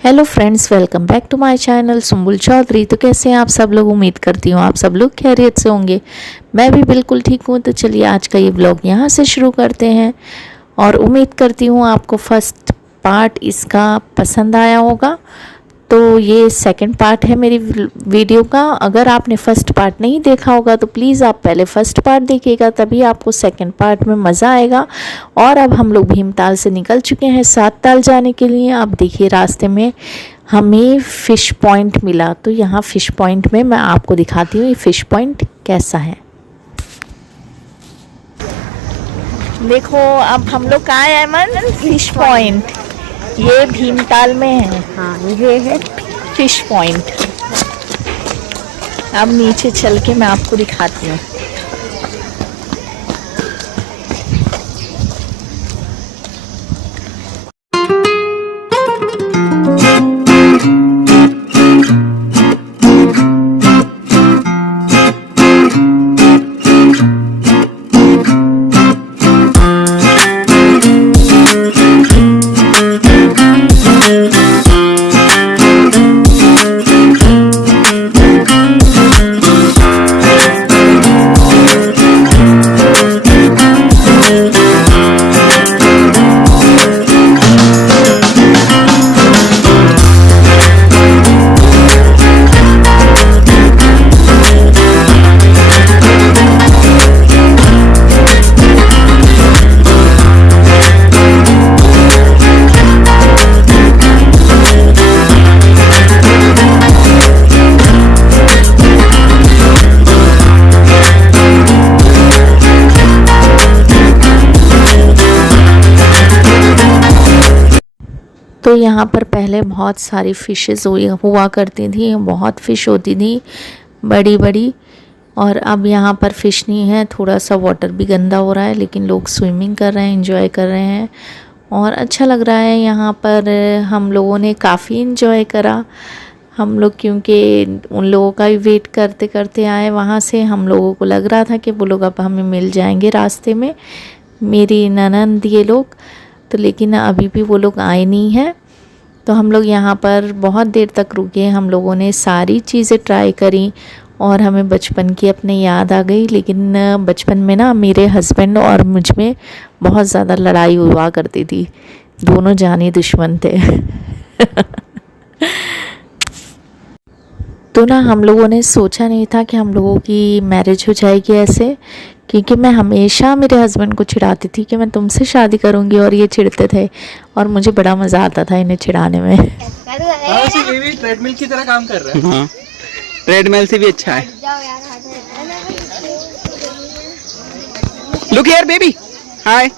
Hello friends, welcome back to my channel Sumbul Chaudhary. तो कैसे हैं आप सब लोग? उम्मीद करती हूँ आप सब लोग खैरियत से होंगे। मैं भी बिल्कुल ठीक हूँ। तो चलिए आज का ये व्लॉग यहाँ से शुरू करते हैं और उम्मीद करती हूँ आपको फर्स्ट पार्ट इसका पसंद आया होगा। तो ये सेकंड पार्ट है मेरी वीडियो का। अगर आपने फर्स्ट पार्ट नहीं देखा होगा तो प्लीज़ आप पहले फर्स्ट पार्ट देखिएगा, तभी आपको सेकंड पार्ट में मज़ा आएगा। और अब हम लोग भीमताल से निकल चुके हैं सातताल जाने के लिए। अब देखिए रास्ते में हमें फ़िश पॉइंट मिला, तो यहाँ फ़िश पॉइंट में मैं आपको दिखाती हूँ ये फ़िश पॉइंट कैसा है। देखो अब हम लोग कहाँ हैं अमन? Fish point. ये भीमताल में है। हाँ, ये है फ़िश पॉइंट। अब नीचे चल के मैं आपको दिखाती हूँ। तो यहाँ पर पहले बहुत सारी फ़िशेज़ हुआ करती थी, बहुत फ़िश होती थी बड़ी बड़ी। और अब यहाँ पर फ़िश नहीं है, थोड़ा सा वाटर भी गंदा हो रहा है, लेकिन लोग स्विमिंग कर रहे हैं, एंजॉय कर रहे हैं और अच्छा लग रहा है। यहाँ पर हम लोगों ने काफ़ी एंजॉय करा। हम लोग क्योंकि उन लोगों का भी वेट करते करते आए वहाँ से, हम लोगों को लग रहा था कि वो लोग अब हमें मिल जाएंगे रास्ते में, मेरी ननंद ये लोग। तो लेकिन अभी भी वो लोग आए नहीं हैं। तो हम लोग यहाँ पर बहुत देर तक रुके। हम लोगों ने सारी चीज़ें ट्राई करी और हमें बचपन की अपने याद आ गई। लेकिन बचपन में ना मेरे हस्बैंड और मुझ में बहुत ज़्यादा लड़ाई हुआ करती थी, दोनों जानी दुश्मन थे। तो ना हम लोगों ने सोचा नहीं था कि हम लोगों की मैरिज हो जाएगी ऐसे, क्योंकि मैं हमेशा मेरे हस्बैंड को चिढ़ाती थी कि मैं तुमसे शादी करूंगी, और ये चिढ़ते थे और मुझे बड़ा मज़ा आता था इन्हें चिढ़ाने में। ये भी ट्रेडमिल की तरह काम कर रहा है। हाँ, ट्रेडमिल से भी अच्छा है। Look here baby, hi.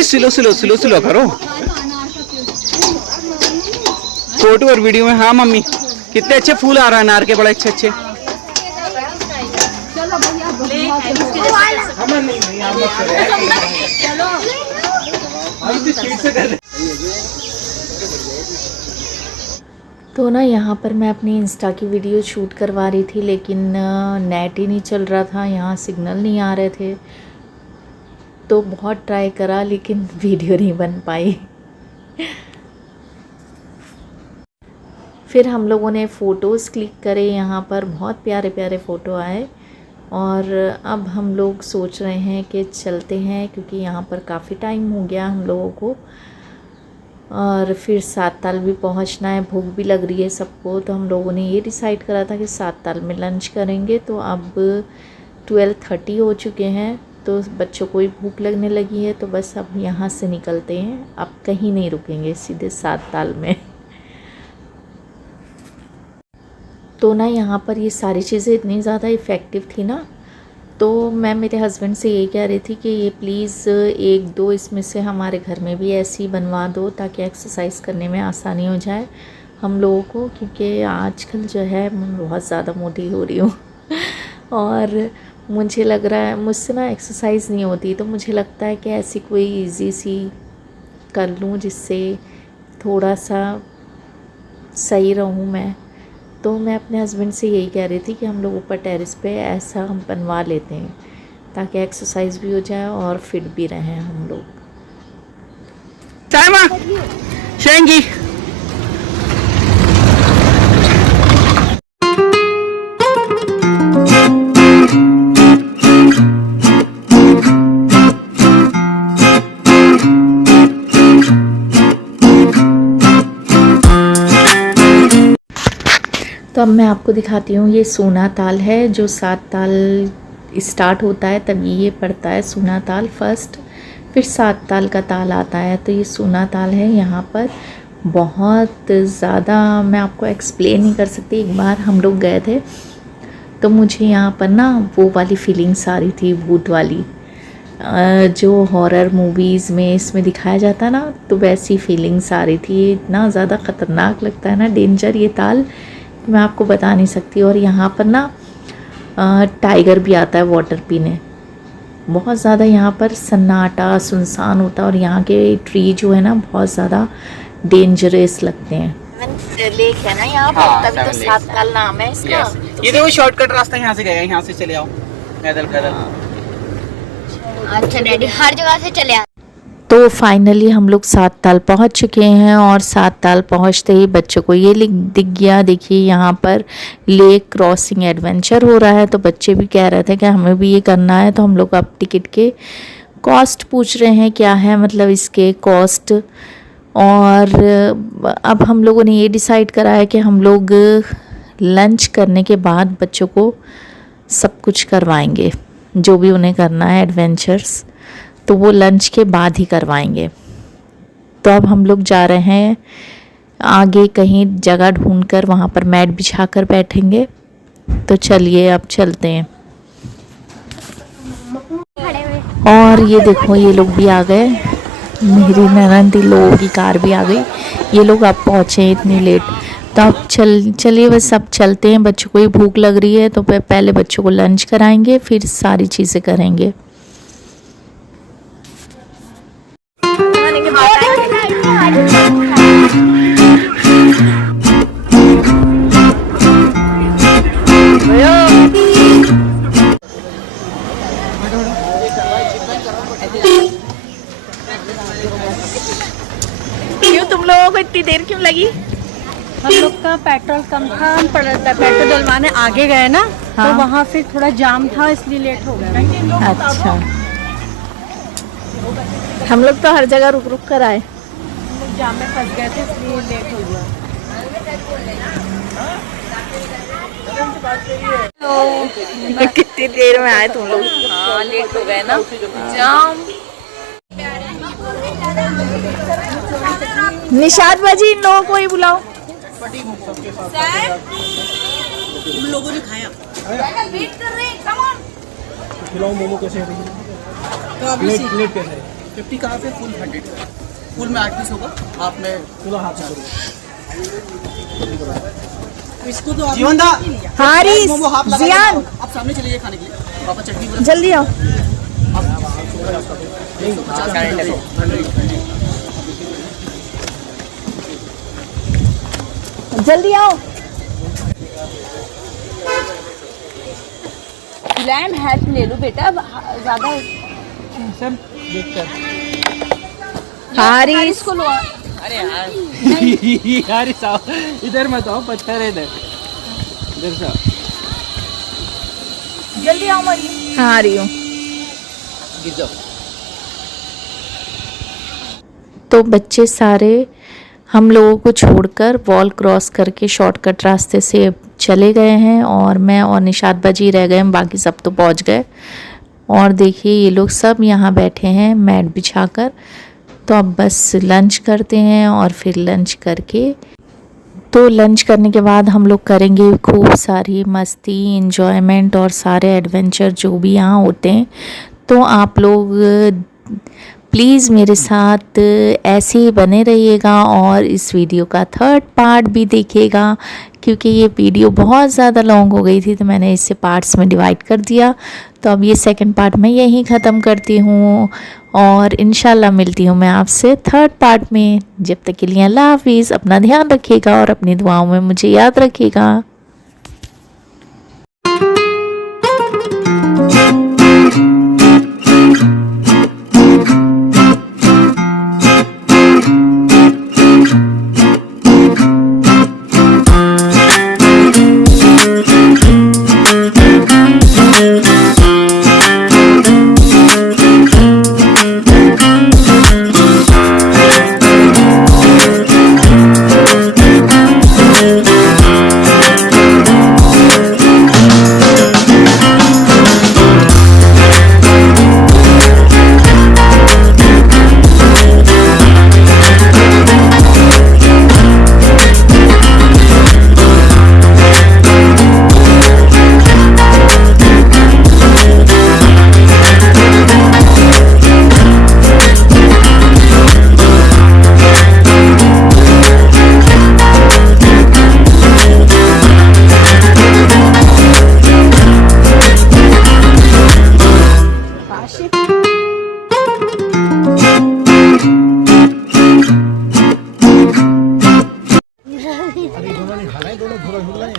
Slow slow slow slow करो फोटो और वीडियो में। हाँ मम्मी, कितने अच्छे फूल आ रहा है अनार के, बड़े अच्छे अच्छे। तो ना यहाँ पर मैं अपनी इंस्टा की वीडियो शूट करवा रही थी, लेकिन नेट ही नहीं चल रहा था, यहाँ सिग्नल नहीं आ रहे थे। तो बहुत ट्राई करा लेकिन वीडियो नहीं बन पाई। फिर हम लोगों ने फ़ोटोज़ क्लिक करे, यहाँ पर बहुत प्यारे प्यारे फ़ोटो आए। और अब हम लोग सोच रहे हैं कि चलते हैं, क्योंकि यहाँ पर काफ़ी टाइम हो गया हम लोगों को, और फिर सातताल भी पहुँचना है, भूख भी लग रही है सबको। तो हम लोगों ने ये डिसाइड करा था कि सातताल में लंच करेंगे। तो अब 12:30 हो चुके हैं, तो बच्चों को भी भूख लगने लगी है। तो बस अब यहाँ से निकलते हैं, अब कहीं नहीं रुकेंगे, सीधे सातताल में। तो ना यहाँ पर ये सारी चीज़ें इतनी ज़्यादा इफ़ेक्टिव थी ना, तो मैं मेरे हस्बैंड से ये कह रही थी कि ये प्लीज़ एक दो इसमें से हमारे घर में भी ऐसी बनवा दो, ताकि एक्सरसाइज करने में आसानी हो जाए हम लोगों को, क्योंकि आजकल जो है मैं बहुत ज़्यादा मोटी हो रही हूँ। और मुझे लग रहा है मुझसे ना एक्सरसाइज नहीं होती, तो मुझे लगता है कि ऐसी कोई इजी सी कर लूँ जिससे थोड़ा सा सही रहूँ मैं। तो मैं अपने हस्बैंड से यही कह रही थी कि हम लोग ऊपर टेरेस पे ऐसा हम बनवा लेते हैं ताकि एक्सरसाइज भी हो जाए और फिट भी रहें हम लोग। शेंगी तो अब मैं आपको दिखाती हूँ, ये सूना ताल है जो 7 ताल स्टार्ट होता है तभी ये पड़ता है सूना ताल फर्स्ट, फिर 7 ताल का ताल आता है। तो ये सूना ताल है। यहाँ पर बहुत ज़्यादा मैं आपको एक्सप्लेन नहीं कर सकती। एक बार हम लोग गए थे तो मुझे यहाँ पर ना वो वाली फीलिंग्स आ रही थी, भूत वाली, जो हॉरर मूवीज़ में इसमें दिखाया जाता है ना, तो वैसी फीलिंग्स आ रही थी। इतना ज़्यादा ख़तरनाक लगता है ना, डेंजर ये ताल, मैं आपको बता नहीं सकती। और यहाँ पर ना टाइगर भी आता है वाटर पीने। बहुत ज़्यादा यहाँ पर सन्नाटा सुनसान होता है और यहाँ के ट्री जो है ना बहुत ज़्यादा डेंजरस लगते हैं। लेक है ना यहाँ पर, तभी तो 7 ताल नाम है इसका। ये देखो शॉर्टकट रास्ता यहाँ से गया, यहाँ से चले आओ पैदल पैदल। अच्छा डैडी हर जगह से चले आते। तो फाइनली हम लोग 7 ताल पहुँच चुके हैं और 7 ताल पहुँचते ही बच्चों को ये दिख गया। देखिए यहाँ पर लेक क्रॉसिंग एडवेंचर हो रहा है, तो बच्चे भी कह रहे थे कि हमें भी ये करना है। तो हम लोग अब टिकट के कॉस्ट पूछ रहे हैं क्या है, मतलब इसके कॉस्ट। और अब हम लोगों ने ये डिसाइड करा है कि हम लोग लंच करने के बाद बच्चों को सब कुछ करवाएंगे, जो भी उन्हें करना है एडवेंचर्स, तो वो लंच के बाद ही करवाएंगे। तो अब हम लोग जा रहे हैं आगे कहीं जगह ढूंढकर, वहाँ पर मैट बिछा कर बैठेंगे। तो चलिए अब चलते हैं। और ये देखो ये लोग भी आ गए, मेरी ननंदी लोगों की कार भी आ गई। ये लोग अब पहुँचे इतनी लेट। तो अब चलिए बस अब चलते हैं। बच्चों को ही भूख लग रही है तो पहले बच्चों को लंच कराएंगे, फिर सारी चीज़ें करेंगे। क्यों तुम लोगों को इतनी देर क्यों लगी? हम लोग का पेट्रोल कम था, हम पेट्रोल डलवाने आगे गए ना। हाँ? तो वहाँ फिर थोड़ा जाम था इसलिए लेट हो गया। अच्छा, हम लोग तो हर जगह रुक रुक कर आए। हम लोग जाम में फंस गए थे इसलिए लेट हो गया। तो कितनी देर में आए तुम लोग? हाँ लेट हो गए ना, जाम। निशाद बाजी इन लोगों को ही बुलाओ। लोगों ने खाया। खिलाओ मोमो कैसे है? तो अभी प्लेट कैसे है? 50 कहाँ पे? फुल 100। फुल में 8 पीस होगा, हाफ में पूरा हाफ करो। इसको तो जीवन दा हारिस जियान आप सामने चलिए खाने के लिए। पापा चटनी जल्दी आओ। जल्दी आओ। लैम हेल्प ले लो बेटा, ज्यादा सब देखकर हारिस को लो। अरे यार यार साहब इधर मत आओ, पत्थर है इधर से। जल्दी आओ मरी। हाँ आ रही हूँ। गिर जाओ। तो बच्चे सारे हम लोगों को छोड़कर वॉल क्रॉस करके शॉर्टकट रास्ते से चले गए हैं और मैं और निशाद बाजी रह गए, बाकी सब तो पहुंच गए। और देखिए ये लोग सब यहाँ बैठे हैं मैट बिछाकर। तो अब बस लंच करते हैं और फिर लंच करके, तो लंच करने के बाद हम लोग करेंगे खूब सारी मस्ती, एंजॉयमेंट और सारे एडवेंचर जो भी यहाँ होते हैं। तो आप लोग प्लीज़ मेरे साथ ऐसे ही बने रहिएगा और इस वीडियो का 3rd पार्ट भी देखिएगा, क्योंकि ये वीडियो बहुत ज़्यादा लॉन्ग हो गई थी तो मैंने इसे पार्ट्स में डिवाइड कर दिया। तो अब ये 2nd पार्ट मैं यहीं ख़त्म करती हूँ और इंशाल्लाह मिलती हूँ मैं आपसे थर्ड पार्ट में। जब तक के लिए अल्लाह हाफिज़, अपना ध्यान रखिएगा और अपनी दुआओं में मुझे याद रखिएगा।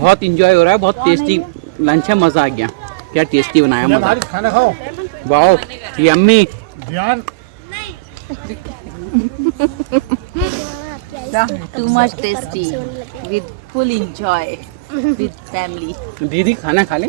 बहुत इंजॉय हो रहा है, बहुत टेस्टी लंच है, मज़ा आ गया। क्या टेस्टी बनाया, मज़ा। खाना खाओ, wow yummy. Too much tasty with full enjoy with family. दीदी खाना खा ले।